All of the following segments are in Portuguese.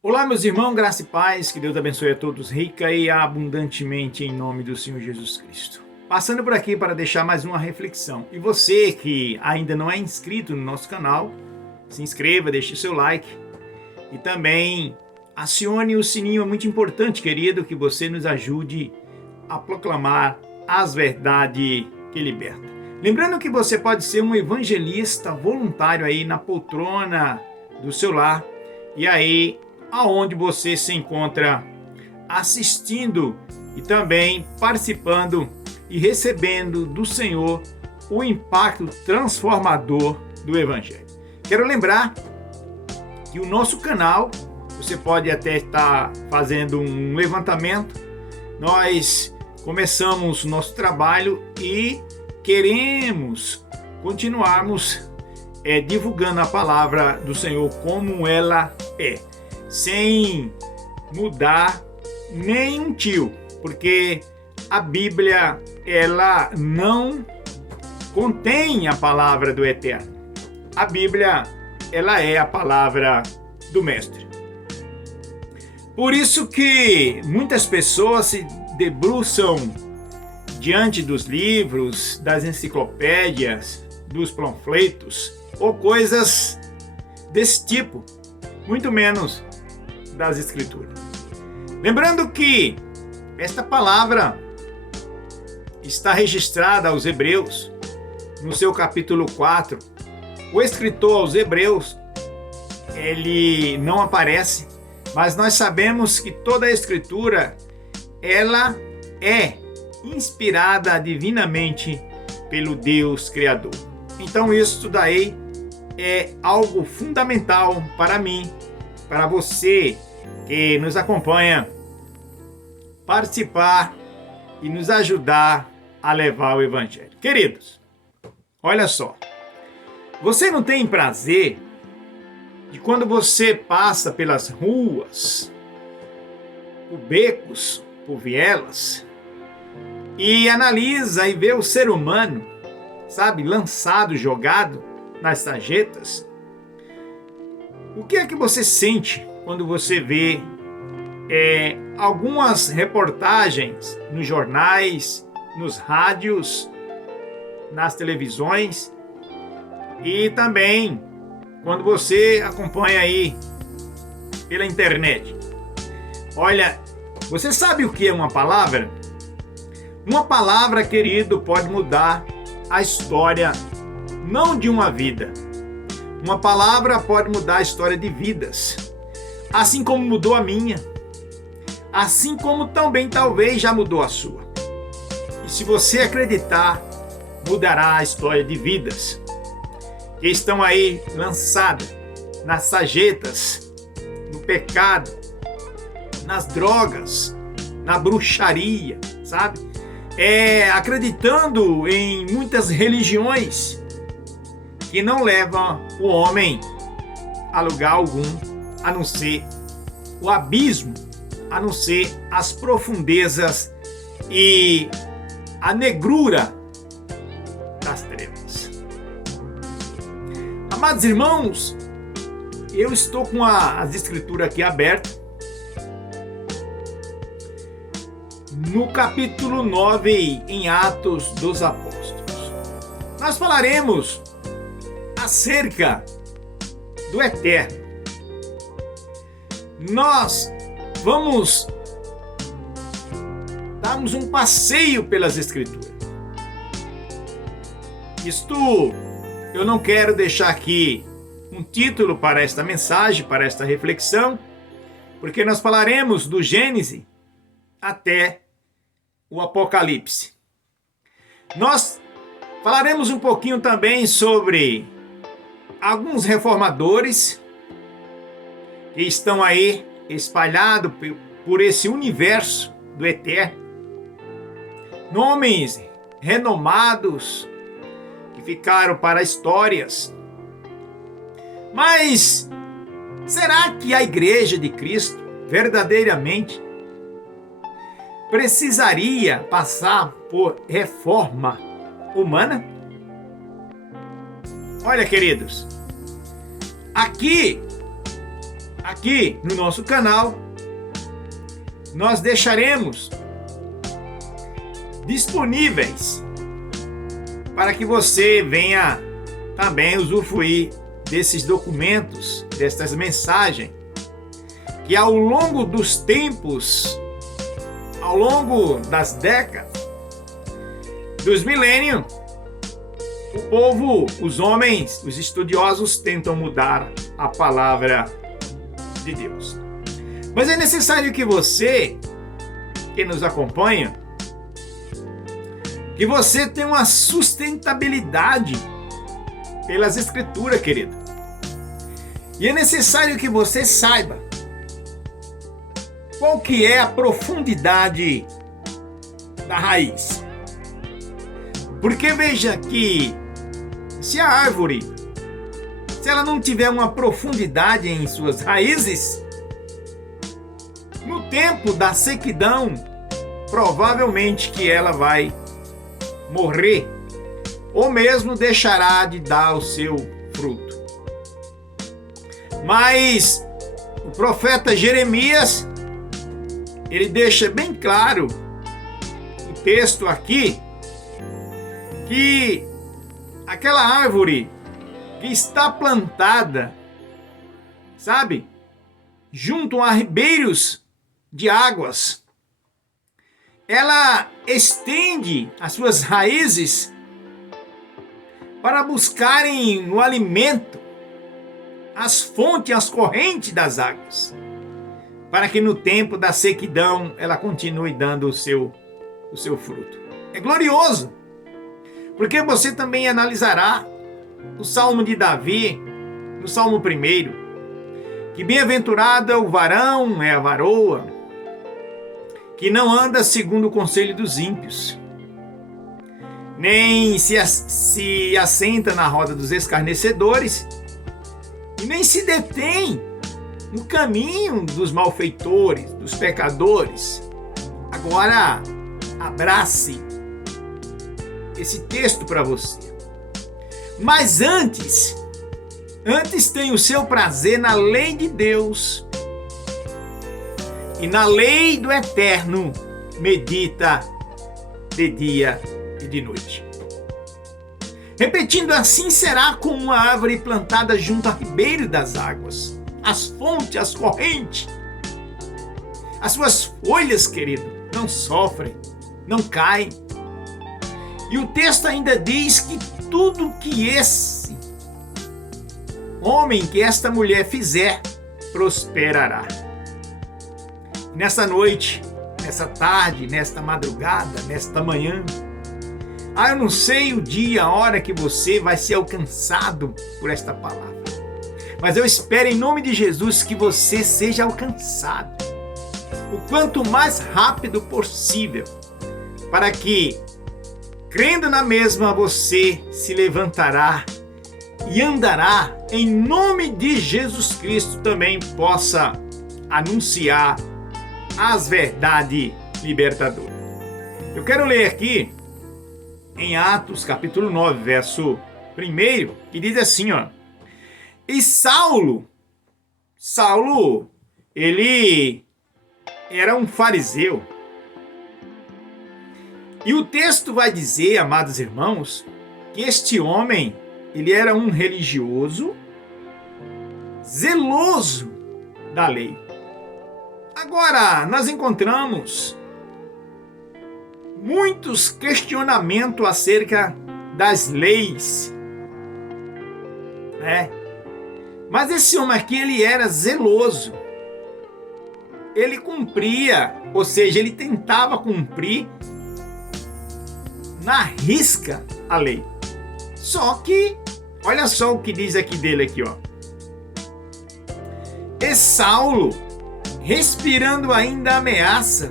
Olá, meus irmãos, graça e paz, que Deus abençoe a todos rica e abundantemente em nome do Senhor Jesus Cristo. Passando por aqui para deixar mais uma reflexão. E você que ainda não é inscrito no nosso canal, se inscreva, deixe seu like e também acione o sininho. É muito importante, querido, que você nos ajude a proclamar as verdades que libertam. Lembrando que você pode ser um evangelista voluntário aí na poltrona do seu lar e aí aonde você se encontra assistindo e também participando e recebendo do Senhor o impacto transformador do Evangelho. Quero lembrar que o nosso canal, você pode até estar fazendo um levantamento, nós começamos o nosso trabalho e queremos continuarmos divulgando a palavra do Senhor como ela é, sem mudar nem um tio, porque a Bíblia ela não contém a palavra do Eterno. A Bíblia ela é a palavra do Mestre. Por isso que muitas pessoas se debruçam diante dos livros, das enciclopédias, dos panfletos ou coisas desse tipo, muito menos das Escrituras. Lembrando que esta palavra está registrada aos Hebreus, no seu capítulo 4. O escritor aos Hebreus, ele não aparece, mas nós sabemos que toda a Escritura, ela é inspirada divinamente pelo Deus Criador. Então isso daí é algo fundamental para mim, para você que nos acompanha, participar e nos ajudar a levar o Evangelho. Queridos, olha só, você não tem prazer de quando você passa pelas ruas, por becos, por vielas, e analisa e vê o ser humano, sabe, lançado, jogado nas sarjetas? O que é que você sente quando você vê algumas reportagens nos jornais, nos rádios, nas televisões e também quando você acompanha aí pela internet? Olha, você sabe o que é uma palavra? Uma palavra, querido, pode mudar a história, não de uma vida. Uma palavra pode mudar a história de vidas, assim como mudou a minha, assim como também talvez já mudou a sua. E se você acreditar, mudará a história de vidas que estão aí lançadas nas sarjetas, no pecado, nas drogas, na bruxaria, sabe? Acreditando em muitas religiões que não levam o homem a lugar algum, a não ser o abismo, a não ser as profundezas e a negrura das trevas. Amados irmãos, eu estou com as escrituras aqui abertas, no capítulo 9, em Atos dos Apóstolos. Nós falaremos acerca do Eterno. Nós vamos darmos um passeio pelas Escrituras. Eu não quero deixar aqui um título para esta mensagem, para esta reflexão, porque nós falaremos do Gênesis até o Apocalipse. Nós falaremos um pouquinho também sobre alguns reformadores que estão aí espalhados por esse universo do Eterno. Nomes renomados que ficaram para histórias. Mas será que a Igreja de Cristo verdadeiramente precisaria passar por reforma humana? Olha, queridos, aqui aqui no nosso canal, nós deixaremos disponíveis para que você venha também usufruir desses documentos, destas mensagens, que ao longo dos tempos, ao longo das décadas, dos milênios, o povo, os homens, os estudiosos tentam mudar a palavra de Deus. Mas é necessário que você, que nos acompanha, que você tenha uma sustentabilidade pelas Escrituras, querido. E é necessário que você saiba qual que é a profundidade da raiz. Porque veja que se a árvore, se ela não tiver uma profundidade em suas raízes, no tempo da sequidão, provavelmente que ela vai morrer, ou mesmo deixará de dar o seu fruto. Mas o profeta Jeremias, ele deixa bem claro o texto aqui, que aquela árvore que está plantada, sabe, junto a ribeiros de águas, ela estende as suas raízes para buscarem o alimento, as fontes, as correntes das águas, para que no tempo da sequidão ela continue dando o seu fruto. É glorioso, porque você também analisará o Salmo de Davi, no Salmo 1, que bem-aventurado é o varão, é a varoa, que não anda segundo o conselho dos ímpios, nem se assenta na roda dos escarnecedores, e nem se detém no caminho dos malfeitores, dos pecadores. Agora, abrace esse texto para você. Mas antes tem o seu prazer na lei de Deus, e na lei do Eterno medita de dia e de noite. Repetindo, assim será como uma árvore plantada junto a ribeiro das águas, as fontes, as correntes. As suas folhas, querido, não sofrem, não caem. E o texto ainda diz que tudo que esse homem, que esta mulher fizer, prosperará. Nessa noite, nessa tarde, nesta madrugada, nesta manhã, eu não sei o dia, a hora que você vai ser alcançado por esta palavra, mas eu espero em nome de Jesus que você seja alcançado o quanto mais rápido possível, para que, crendo na mesma, você se levantará e andará em nome de Jesus Cristo, também possa anunciar as verdades libertadoras. Eu quero ler aqui em Atos capítulo 9, verso 1, que diz assim, ó: e Saulo, ele era um fariseu. E o texto vai dizer, amados irmãos, que este homem, ele era um religioso, zeloso da lei. Agora, nós encontramos muitos questionamentos acerca das leis, né? Mas esse homem aqui, ele era zeloso. Ele cumpria, ou seja, ele tentava cumprir na risca a lei. Só que, olha só o que diz aqui dele aqui, ó. E Saulo, respirando ainda ameaça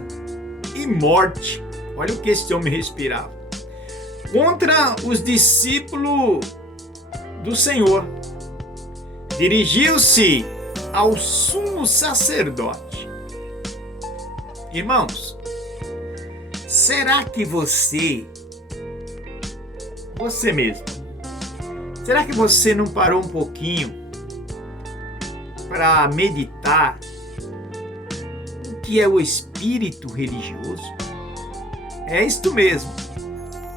e morte. Olha o que esse homem respirava. Contra os discípulos do Senhor, dirigiu-se ao sumo sacerdote. Irmãos, será que você mesmo, será que você não parou um pouquinho para meditar o que é o espírito religioso? É isto mesmo.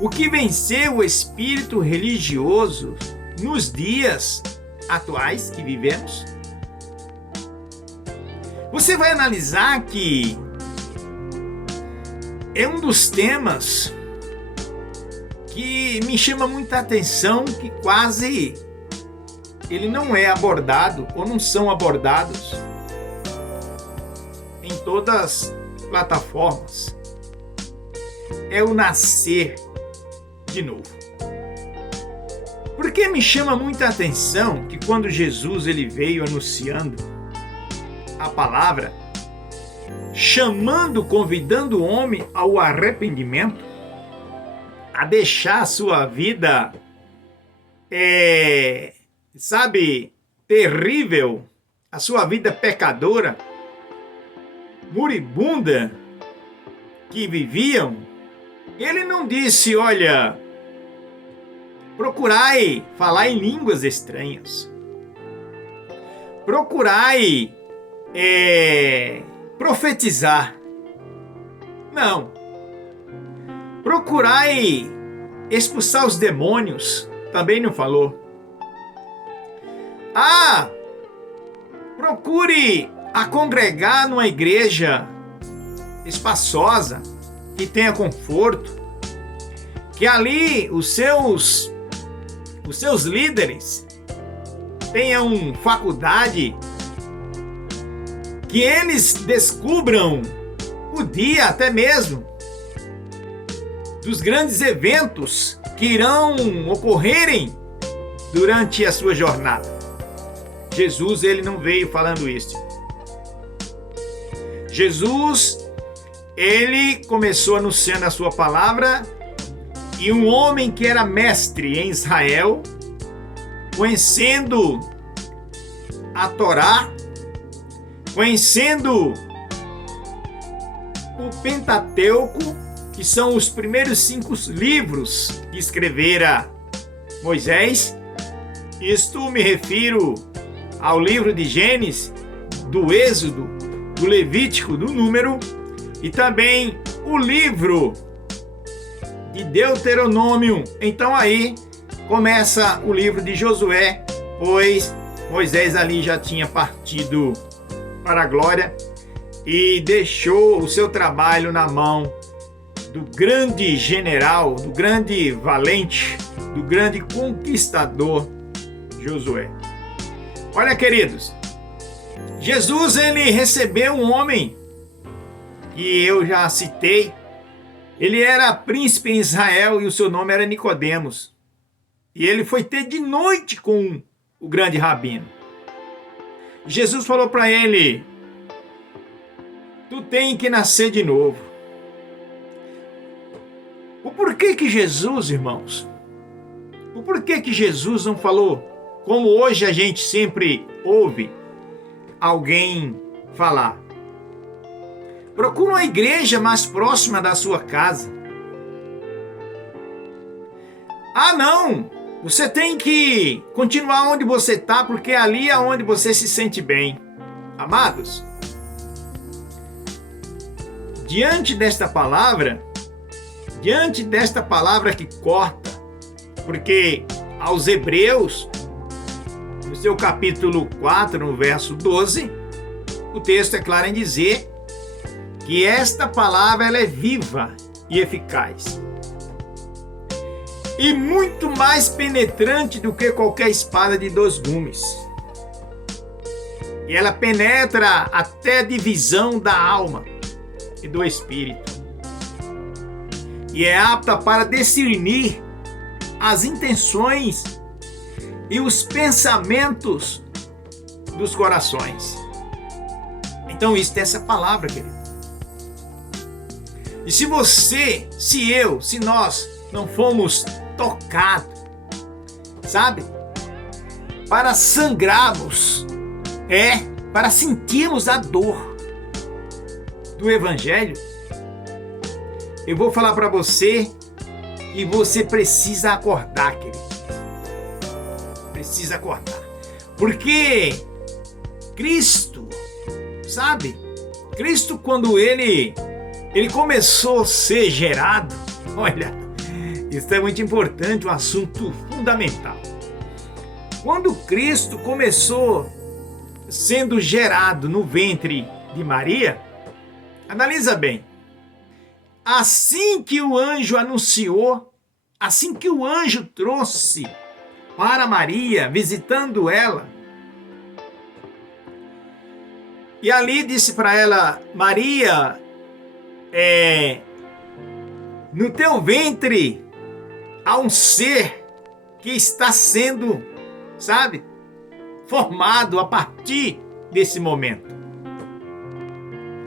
O que venceu o espírito religioso nos dias atuais que vivemos? Você vai analisar que é um dos temas que me chama muita atenção, que quase ele não é abordado ou não são abordados em todas as plataformas. É o nascer de novo. Porque me chama muita atenção que quando Jesus ele veio anunciando a palavra, chamando, convidando o homem ao arrependimento, a deixar a sua vida, terrível, a sua vida pecadora, moribunda, que viviam, ele não disse, olha, procurai falar em línguas estranhas, procurai profetizar. Não. Procurai expulsar os demônios. Também não falou. Procure a congregar numa igreja espaçosa, que tenha conforto, que ali os seus líderes tenham faculdade, que eles descubram o dia até mesmo dos grandes eventos que irão ocorrerem durante a sua jornada. Jesus, ele não veio falando isso. Jesus, ele começou anunciando a sua palavra, e um homem que era mestre em Israel, conhecendo a Torá, conhecendo o Pentateuco, que são os primeiros 5 livros que escrevera Moisés. Isto me refiro ao livro de Gênesis, do Êxodo, do Levítico, do Número, e também o livro de Deuteronômio. Então aí começa o livro de Josué, pois Moisés ali já tinha partido para a glória e deixou o seu trabalho na mão do grande general, do grande valente, do grande conquistador Josué. Olha, queridos, Jesus, ele recebeu um homem que eu já citei. Ele era príncipe em Israel e o seu nome era Nicodemos. E ele foi ter de noite com o grande rabino. Jesus falou para ele: tu tem que nascer de novo. O porquê que Jesus, irmãos, o porquê que Jesus não falou como hoje a gente sempre ouve alguém falar? Procura uma igreja mais próxima da sua casa. Não! Você tem que continuar onde você está, porque ali é onde você se sente bem. Amados, diante desta palavra que corta, porque aos Hebreus, no seu capítulo 4, no verso 12, o texto é claro em dizer que esta palavra ela é viva e eficaz, e muito mais penetrante do que qualquer espada de 2 gumes. E ela penetra até a divisão da alma e do espírito, e é apta para discernir as intenções e os pensamentos dos corações. Então isso é essa palavra, querido. E se você, se nós não fomos tocados, sabe? Para sangrarmos, para sentirmos a dor do Evangelho, eu vou falar para você que você precisa acordar, querido. Precisa acordar. Porque Cristo, sabe? Cristo, quando ele começou a ser gerado, olha, isso é muito importante, um assunto fundamental. Quando Cristo começou sendo gerado no ventre de Maria, analisa bem, assim que o anjo anunciou, assim que o anjo trouxe para Maria, visitando ela, e ali disse para ela, Maria, no teu ventre há um ser que está sendo, sabe, formado a partir desse momento.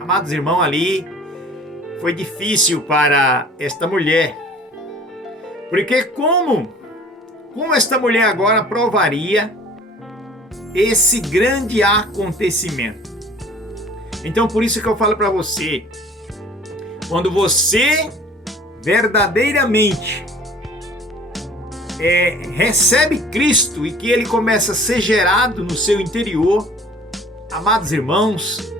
Amados irmãos, ali foi difícil para esta mulher, porque como esta mulher agora provaria esse grande acontecimento? Então, por isso que eu falo para você, quando você verdadeiramente recebe Cristo e que ele começa a ser gerado no seu interior, amados irmãos,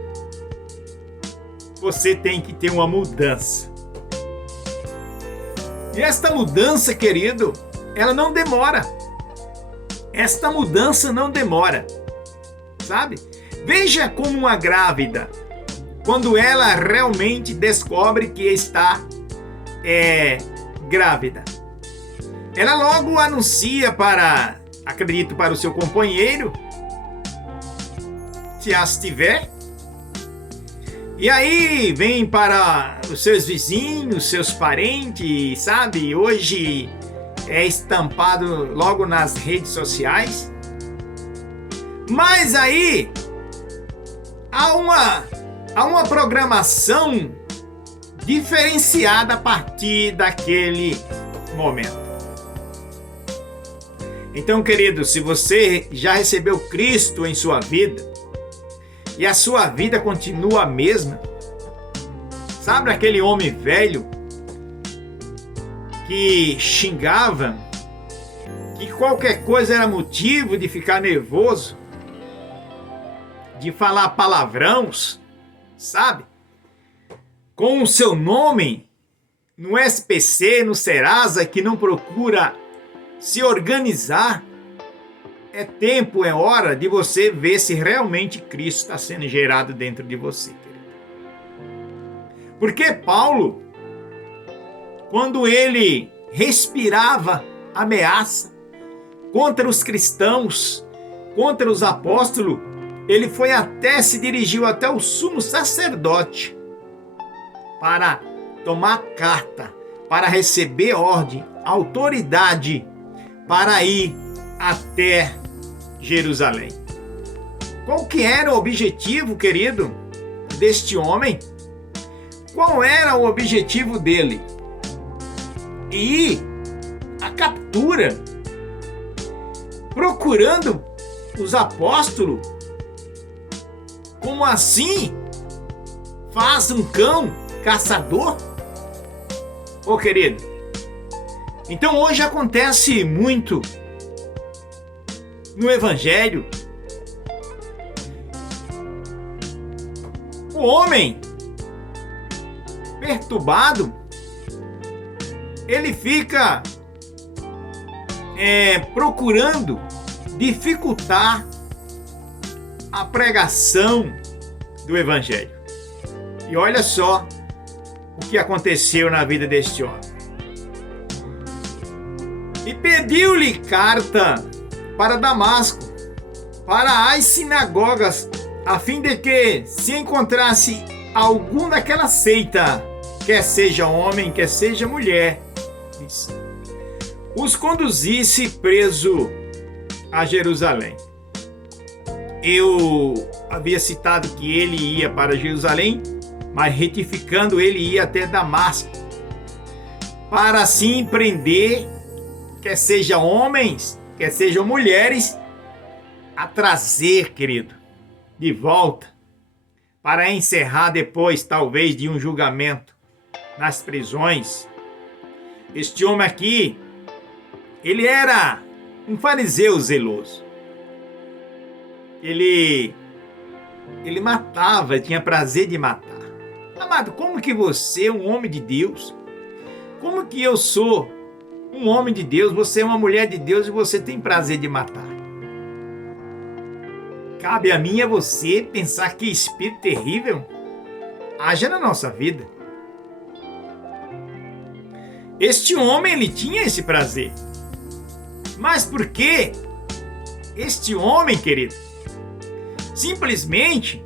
você tem que ter uma mudança. E esta mudança, querido, ela não demora. Esta mudança não demora, sabe? Veja como uma grávida, quando ela realmente descobre que está grávida, ela logo anuncia acredito, para o seu companheiro, se as tiver, e aí vem para os seus vizinhos, seus parentes, sabe? Hoje é estampado logo nas redes sociais. Mas aí há uma programação diferenciada a partir daquele momento. Então, querido, se você já recebeu Cristo em sua vida e a sua vida continua a mesma, sabe aquele homem velho que xingava, que qualquer coisa era motivo de ficar nervoso, de falar palavrões, sabe? Com o seu nome no SPC, no Serasa, que não procura se organizar, é tempo, é hora de você ver se realmente Cristo está sendo gerado dentro de você, querido. Porque Paulo, quando ele respirava ameaça contra os cristãos, contra os apóstolos, ele se dirigiu até o sumo sacerdote para tomar carta, para receber ordem, autoridade, para ir até Jerusalém. Qual que era o objetivo, querido, deste homem? Qual era o objetivo dele? E a captura, procurando os apóstolos. Como assim? Faz um cão caçador? Ô, querido, então hoje acontece muito no Evangelho. O homem perturbado, ele fica procurando dificultar a pregação do Evangelho. E olha só o que aconteceu na vida deste homem. E pediu-lhe carta para Damasco, para as sinagogas, a fim de que, se encontrasse algum daquela seita, quer seja homem, quer seja mulher, os conduzisse preso a Jerusalém. Eu havia citado que ele ia para Jerusalém, mas retificando, ele ia até Damasco, para assim prender, quer seja homens, quer sejam mulheres, a trazer, querido, de volta, para encerrar depois, talvez, de um julgamento nas prisões. Este homem aqui, ele era um fariseu zeloso. Ele ele matava, tinha prazer de matar. Amado, como que você, um homem de Deus, como que eu sou um homem de Deus, você é uma mulher de Deus e você tem prazer de matar? Cabe a mim e a você pensar que espírito terrível haja na nossa vida. Este homem, ele tinha esse prazer. Mas por quê? Este homem, querido, simplesmente,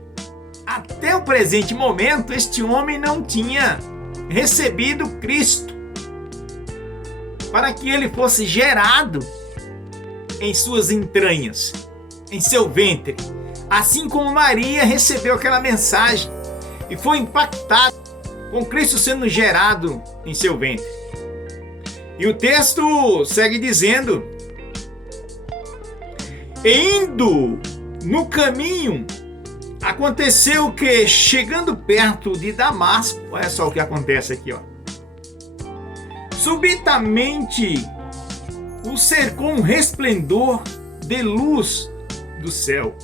até o presente momento, este homem não tinha recebido Cristo para que ele fosse gerado em suas entranhas, em seu ventre, assim como Maria recebeu aquela mensagem e foi impactada com Cristo sendo gerado em seu ventre. E o texto segue dizendo: e indo no caminho, aconteceu que, chegando perto de Damasco, olha só o que acontece aqui, ó. Subitamente o cercou um resplendor de luz do céu.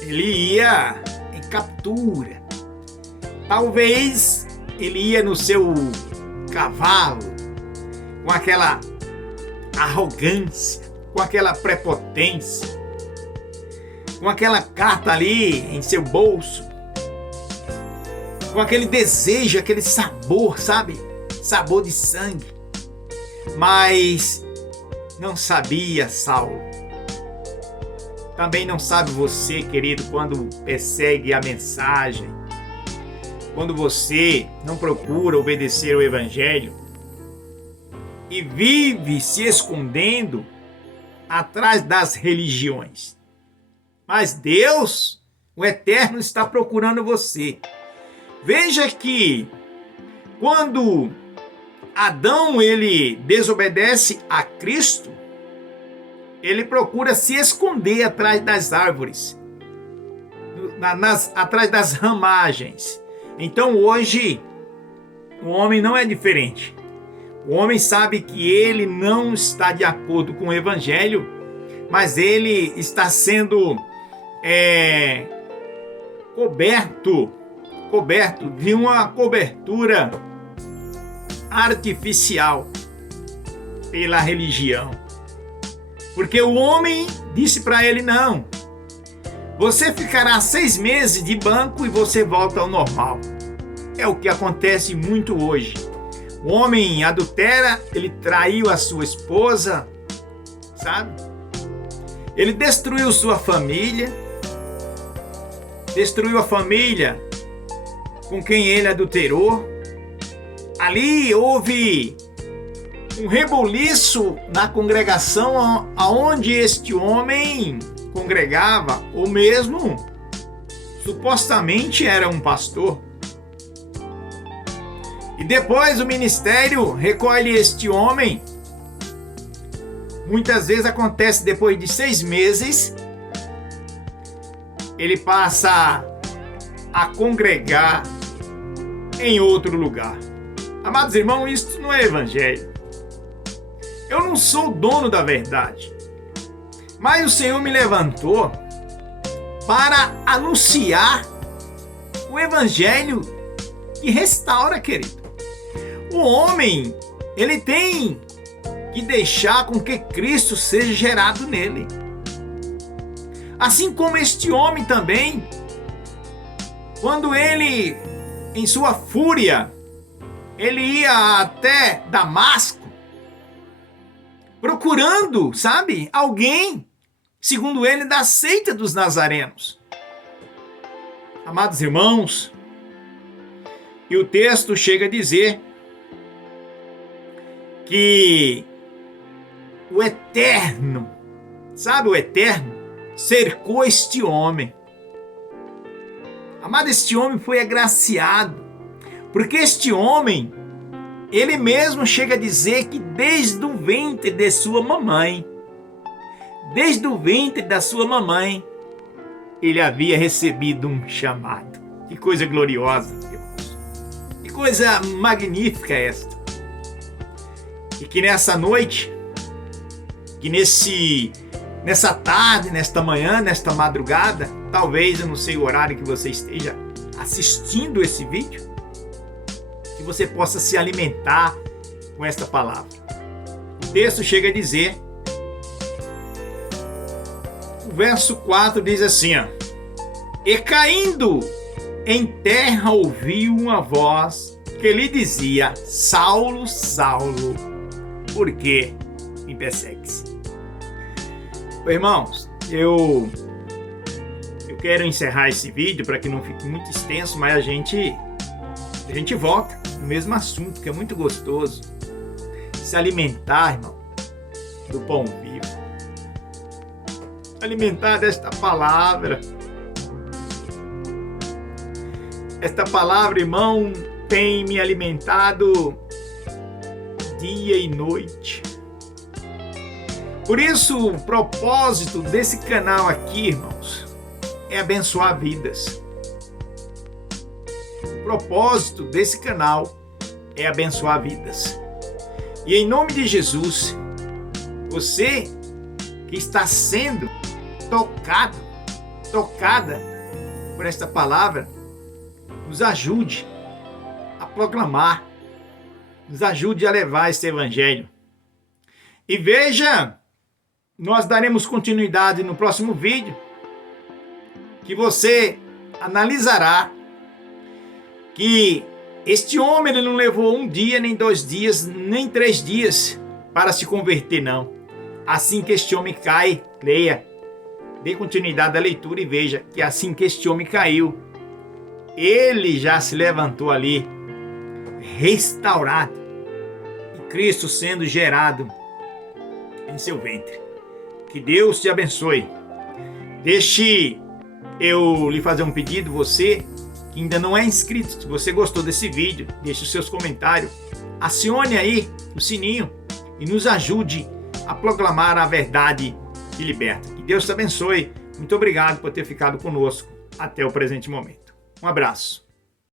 Ele ia em captura. Talvez ele ia no seu cavalo, com aquela arrogância, com aquela prepotência, com aquela carta ali em seu bolso, com aquele desejo, aquele sabor, sabe? Sabor de sangue. Mas não sabia Saulo. Também não sabe você, querido, quando persegue a mensagem, quando você não procura obedecer o Evangelho e vive se escondendo atrás das religiões. Mas Deus, o Eterno, está procurando você. Veja que quando Adão ele desobedece a Cristo, ele procura se esconder atrás das árvores, atrás das ramagens. Então hoje o homem não é diferente. O homem sabe que ele não está de acordo com o Evangelho, mas ele está sendo coberto de uma cobertura artificial pela religião. Porque o homem disse para ele: não, você ficará 6 meses de banco e você volta ao normal. É o que acontece muito hoje. O homem adultera, ele traiu a sua esposa, sabe? Ele destruiu sua família, destruiu a família com quem ele adulterou. Ali houve um rebuliço na congregação aonde este homem congregava, ou mesmo supostamente era um pastor. E depois o ministério recolhe este homem. Muitas vezes acontece depois de 6 meses, ele passa a congregar em outro lugar. Amados irmãos, isso não é evangelho. Eu não sou o dono da verdade, mas o Senhor me levantou para anunciar o evangelho que restaura, querido. O homem, ele tem que deixar com que Cristo seja gerado nele. Assim como este homem também, quando ele, em sua fúria, ele ia até Damasco, procurando, sabe, alguém, segundo ele, da seita dos nazarenos. Amados irmãos, e o texto chega a dizer que o Eterno, sabe, o Eterno cercou este homem. Amado, este homem foi agraciado, porque este homem, ele mesmo chega a dizer que desde o ventre de sua mamãe, desde o ventre da sua mamãe, ele havia recebido um chamado. Que coisa gloriosa, Deus. Que coisa magnífica esta. E que nessa noite, que nessa tarde, nesta manhã, nesta madrugada, talvez, eu não sei o horário que você esteja assistindo esse vídeo, que você possa se alimentar com esta palavra. O texto chega a dizer, o verso 4 diz assim, ó, e caindo em terra ouviu uma voz que lhe dizia, Saulo, Saulo, por que me persegues? Irmãos, eu quero encerrar esse vídeo para que não fique muito extenso, mas a gente volta no mesmo assunto, que é muito gostoso. Se alimentar, irmão, do pão vivo. Alimentar desta palavra. Esta palavra, irmão, tem me alimentado dia e noite. Por isso, o propósito desse canal aqui, irmãos, é abençoar vidas. O propósito desse canal é abençoar vidas. E em nome de Jesus, você que está sendo tocada por esta palavra, nos ajude a proclamar, nos ajude a levar este evangelho. E veja, nós daremos continuidade no próximo vídeo, que você analisará que este homem ele não levou 1 dia, nem 2 dias, nem 3 dias para se converter, não. Assim que este homem cai, leia, dê continuidade à leitura e veja que assim que este homem caiu, ele já se levantou ali, restaurado, e Cristo sendo gerado em seu ventre. Que Deus te abençoe. Deixe eu lhe fazer um pedido, você que ainda não é inscrito, se você gostou desse vídeo, deixe os seus comentários, acione aí o sininho e nos ajude a proclamar a verdade que liberta. Que Deus te abençoe. Muito obrigado por ter ficado conosco até o presente momento. Um abraço.